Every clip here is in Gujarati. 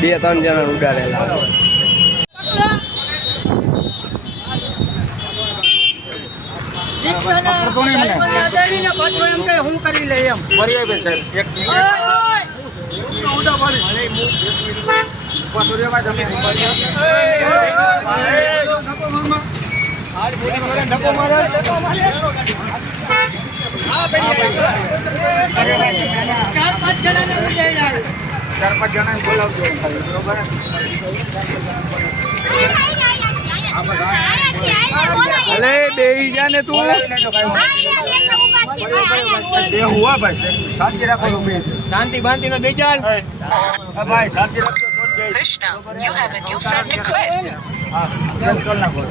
બે ત્રણ જણા ઉડાડેલા હું કરી લે એમ ચાર પાંચ જણા બોલાવજો બરોબર અલે બેહી જા ને તું હુઆ ભાઈ શાંતિ રાખો શાંતિ બાંધી નો દઈ ચાલ ભાઈ શાંતિ રાખજો Krishna, you have a new friend request. હા ચાલ નાખો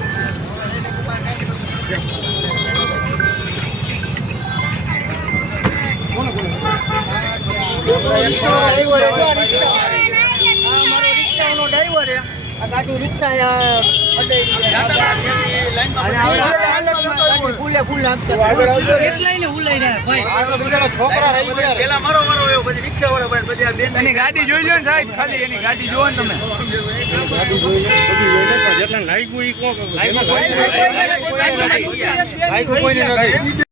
ગાડી રિક્ષા ગાડી જોઈ લો ને સાહેબ ખાલી એની ગાડી જોવો ને તમે જેટલા લાગ્યું ઈ કો લાગ્યું કોઈ નથી